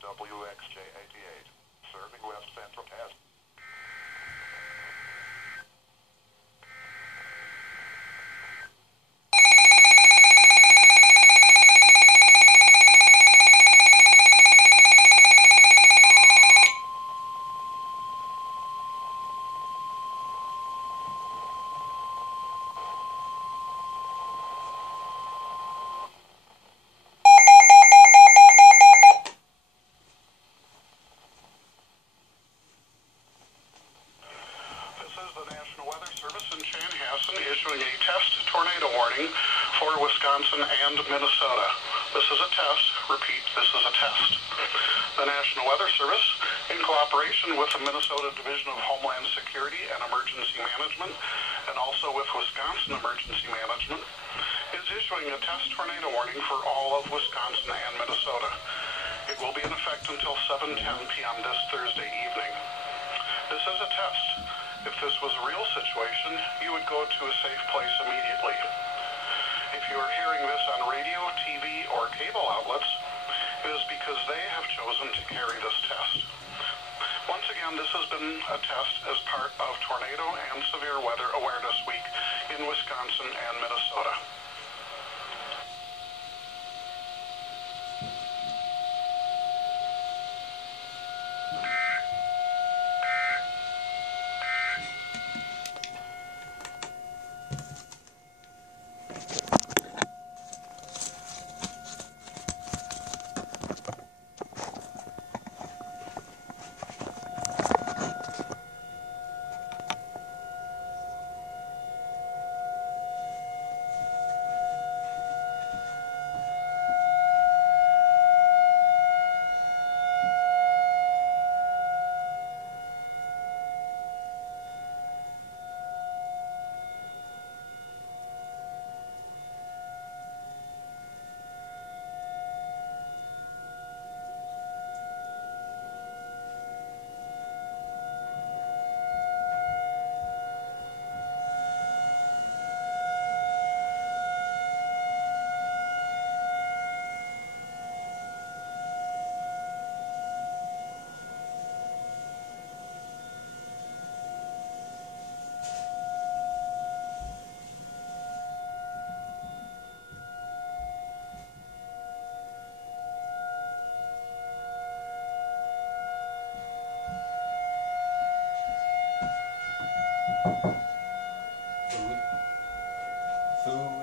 JMAN.WiS&S, serving West Central Test. Service in Chanhassen issuing a test tornado warning for Wisconsin and Minnesota. This is a test. Repeat, this is a test. The National Weather Service, in cooperation with the Minnesota Division of Homeland Security and Emergency Management, and also with Wisconsin Emergency Management, is issuing a test tornado warning for all of Wisconsin and Minnesota. It will be in effect until 7:10 p.m. this Thursday evening. This is a test. If this was a real situation, you would go to a safe place immediately. If you are hearing this on radio, TV, or cable outlets, it is because they have chosen to carry this test. Once again, this has been a test as part of Tornado and Severe Weather Awareness Week in Wisconsin and Minnesota. Food.